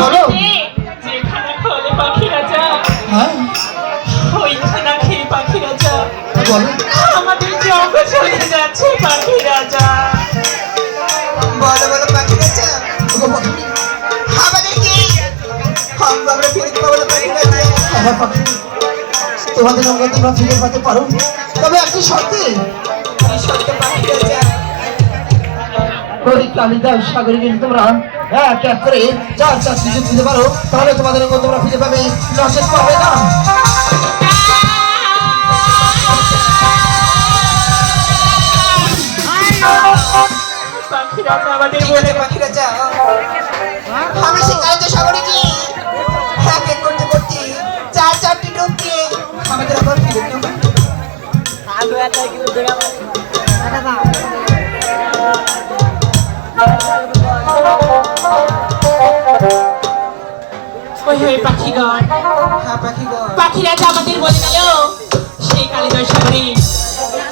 বলো। যে খানা খাওয়ালে পাখি রাজা, হ্যাঁ ওই খানা খেয়ে পাখি রাজা বলো। আমাদের যে অঙ্গ চলে যাচ্ছে পাখি রাজা। বলো বলো পাখি রাজা, ওগো পাখিনি। আমাদের কি অঙ্গ আমরা ফিরে পাবো না পাখি রাজা? হ্যাঁ পাখি, তোমাদের অঙ্গ তোমরা ফিরে পেতে পারো, তবে একটি শর্তে। কি সত্য পাখি রাজা? ওই কালিদাস সাগরে যদি তোমরা এক এক করে চার চার সুযোগ দিতে পারো, তাহলে তোমাদের অঙ্গ তোমরা ফিরে পাবে, নচেত পাবে না। পাখি রাজা আমাদের ঠিক বলে আছে পাখি রাজা, আমি সেই কালিদাস সাগরে কি এক এক করতে করতে চার চারটি ডুব দিয়ে আমাদের আবার ফিরে নেবো। ওই ওই পাখিগণ, হ্যাঁ পাখি গো, পাখি রাজা আমাদের বলে গেল সেই কালিদাস সাগরে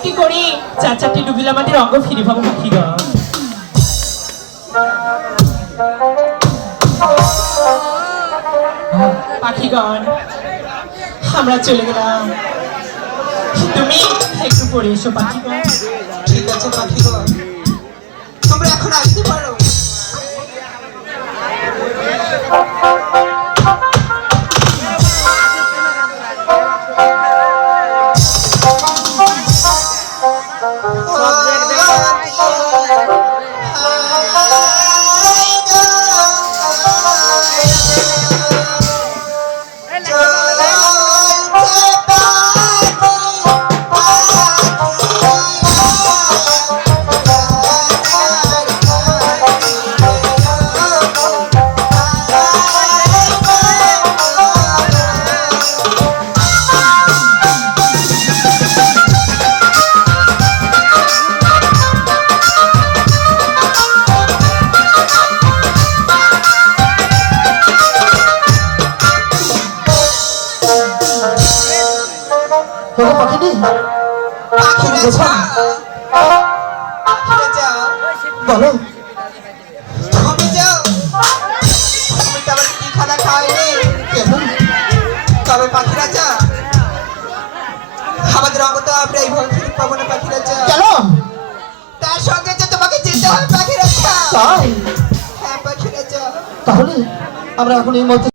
কি করি চার চারটি ডুবিলে আমাদের অঙ্গ ফিরে পাবো পাখিগণ। পাখিগণ আমরা চলে গেলাম, তুমি একটু পরে এসো পাখিগণ। ঠিক আছে পাখি গো, তোমরা এখন আসতে পারো। ওগো পাখিনি, পাখি রাজা, পাখি রাজা, বলো। তুমি যাও, তুমি তো আবার কি খানা খাওয়াইনি। কেমন? তবে পাখি রাজা, আমাদের অঙ্গ তো আমরা এইভাবে ফিরে পাবো না পাখি রাজা। কেন? তার সঙ্গে যে তোমাকে যেতে হবে পাখি রাজা। তাই? হ্যাঁ পাখি রাজা। তাহলে আমরা এখন এই মুহূর্তে